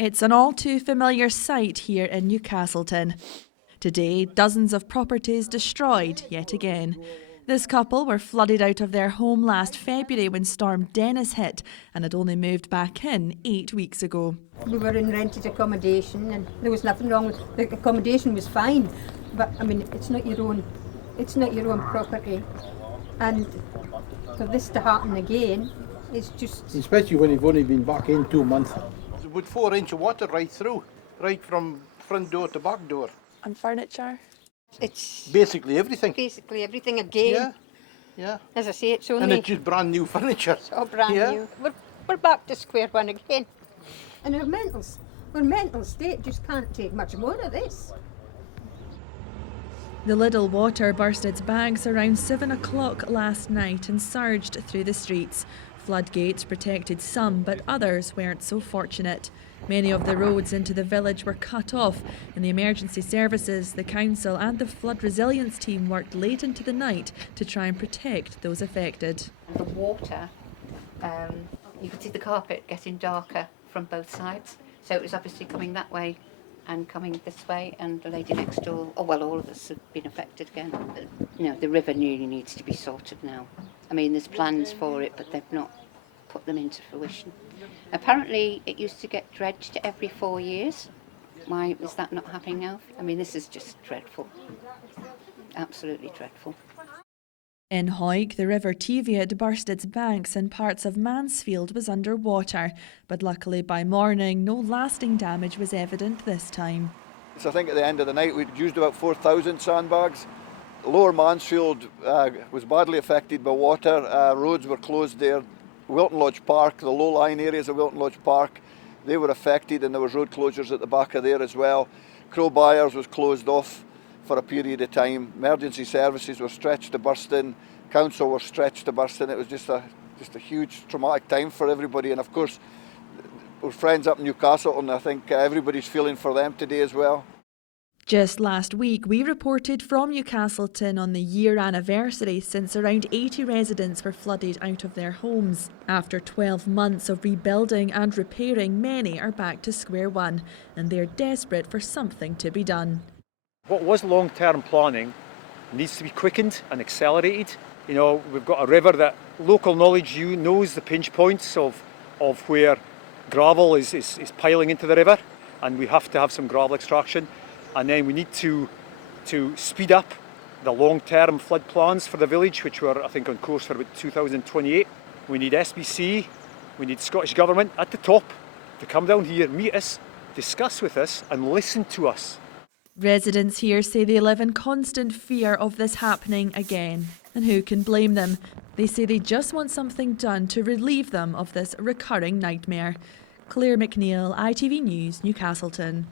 It's an all too familiar sight here in Newcastleton. Today, dozens of properties destroyed yet again. This couple were flooded out of their home last February when Storm Dennis hit and had only moved back in 8 weeks ago. We were in rented accommodation and there was nothing wrong with the accommodation, was fine, but I mean it's not your own property, and for this to happen again is just... Especially when you've only been back in 2 months. With 4 inch of water right through, right from front door to back door. And furniture? It's basically everything. Basically everything again. Yeah. As I say, it's only... And it's just brand new furniture. It's all brand new. We're back to square one again. And our mental state just can't take much more of this. The Lidl water burst its banks around 7 o'clock last night and surged through the streets. Floodgates protected some, but others weren't so fortunate. Many of the roads into the village were cut off, and the emergency services, the council and the flood resilience team worked late into the night to try and protect those affected. The water, you could see the carpet getting darker from both sides, so it was obviously coming that way and coming this way, and the lady next door, all of us have been affected again. The river really needs to be sorted now. I mean, there's plans for it, but they've not put them into fruition. Apparently, it used to get dredged every 4 years. Why is that not happening now? I mean, this is just dreadful. Absolutely dreadful. In Hawick, the River Teviot burst its banks and parts of Mansfield was under water, but luckily by morning no lasting damage was evident this time. So I think at the end of the night we'd used about 4,000 sandbags. Lower Mansfield was badly affected by water. Roads were closed there. Wilton Lodge Park, the low-lying areas of Wilton Lodge Park, they were affected, and there was road closures at the back of there as well. Crowbyres was closed off for a period of time. Emergency services were stretched to bursting. Council were stretched to bursting. It was just a huge traumatic time for everybody. And of course, we're friends up in Newcastle, and I think everybody's feeling for them today as well. Just last week, we reported from Newcastleton on the year anniversary since around 80 residents were flooded out of their homes. After 12 months of rebuilding and repairing, many are back to square one, and they're desperate for something to be done. What was long-term planning needs to be quickened and accelerated. You know, we've got a river that local knowledge knows the pinch points of where gravel is piling into the river, and we have to have some gravel extraction. And then we need to speed up the long-term flood plans for the village, which were, I think, on course for about 2028. We need SBC, we need Scottish Government at the top to come down here, meet us, discuss with us and listen to us. Residents here say they live in constant fear of this happening again. And who can blame them? They say they just want something done to relieve them of this recurring nightmare. Claire McNeil, ITV News, Newcastleton.